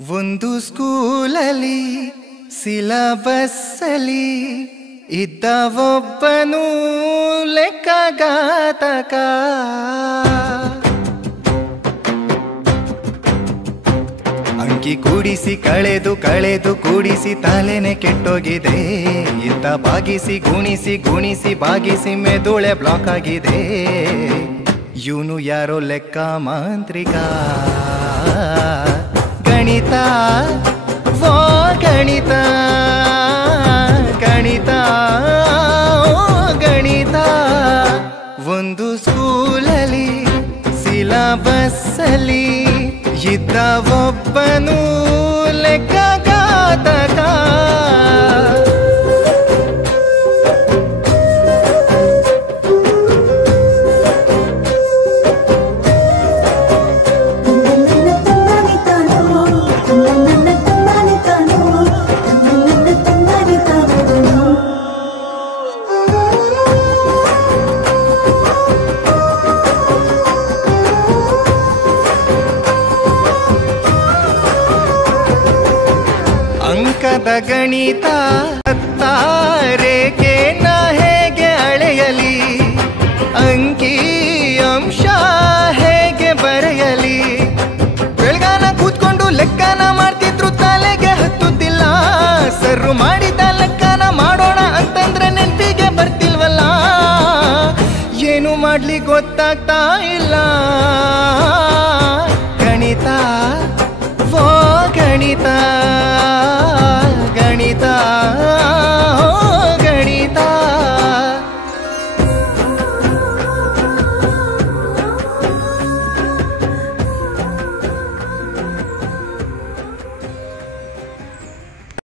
ಒಂದು ಸ್ಕೂಲಲ್ಲಿ ಸಿಲಬಸ್ಸಲ್ಲಿ ಇದ್ದ ಒಬ್ಬನು ಲೆಕ್ಕಗಾತಕ. ಅಂಕಿ ಕೂಡಿಸಿ ಕಳೆದು ಕಳೆದು ಕೂಡಿಸಿ ತಲೆನೆ ಕೆಟ್ಟೋಗಿದೆ. ಇತ್ತ ಬಾಗಿಸಿ ಗುಣಿಸಿ ಗುಣಿಸಿ ಬಾಗಿಸಿ ಮೆದುಳೆ ಬ್ಲಾಕ್ ಆಗಿದೆ. ಇವನು ಯಾರೋ ಲೆಕ್ಕ ಮಾಂತ್ರಿಕ. ಗಣಿತ ವೋ ಗಣಿತ ಗಣಿತ ಗಣಿತ. ಒಂದು ಸ್ಕೂಲಲ್ಲಿ ಸಿಲಬಸ್ಸಲ್ಲಿ ಇದ್ದ ಒಬ್ಬನು ಲೆಕ್ಕಗಾತಕ. ಅಂಕದ ಗಣಿತ ರೇಖೆನ ಹೇಗೆ ಅಳೆಯಲಿ, ಅಂಕಿ ಅಂಶ ಹೇಗೆ ಬರೆಯಲಿ. ಬೆಳಗಾನ ಕೂತ್ಕೊಂಡು ಲೆಕ್ಕನ ಮಾಡ್ತಿದ್ರು ತಲೆಗೆ ಹತ್ತುತ್ತಿಲ್ಲ. ಸರ್ರು ಮಾಡಿದ ಲೆಕ್ಕನ ಮಾಡೋಣ ಅಂತಂದ್ರೆ ನೆನಪಿಗೆ ಬರ್ತಿಲ್ವಲ್ಲ. ಏನು ಮಾಡ್ಲಿ ಗೊತ್ತಾಗ್ತಾ ಇಲ್ಲ. ಗಣಿತ ವೋ ಗಣಿತ